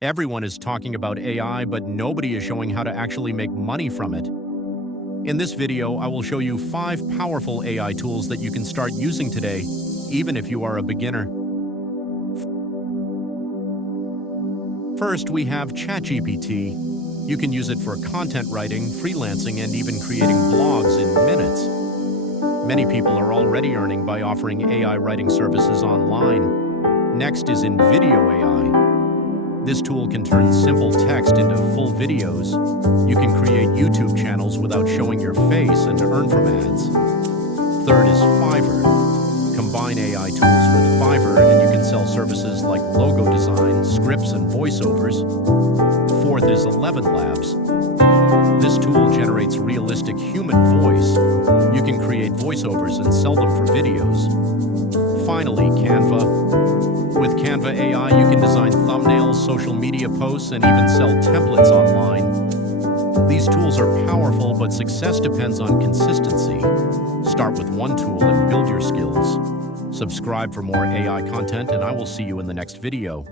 Everyone is talking about AI, but nobody is showing how to actually make money from it. In this video, I will show you 5 powerful AI tools that you can start using today, even if you are a beginner. First, we have ChatGPT. You can use it for content writing, freelancing, and even creating blogs in minutes. Many people are already earning by offering AI writing services online. Next is InVideo AI. This tool can turn simple text into full videos. You can create YouTube channels without showing your face and earn from ads. Third is Fiverr. Combine AI tools with Fiverr and you can sell services like logo design, scripts, and voiceovers. Fourth is ElevenLabs. This tool generates realistic human voice. You can create voiceovers and sell them for videos. Finally, Canva. With Canva AI, you can design thumbnails, social media posts, and even sell templates online. These tools are powerful, but success depends on consistency. Start with one tool and build your skills. Subscribe for more AI content, and I will see you in the next video.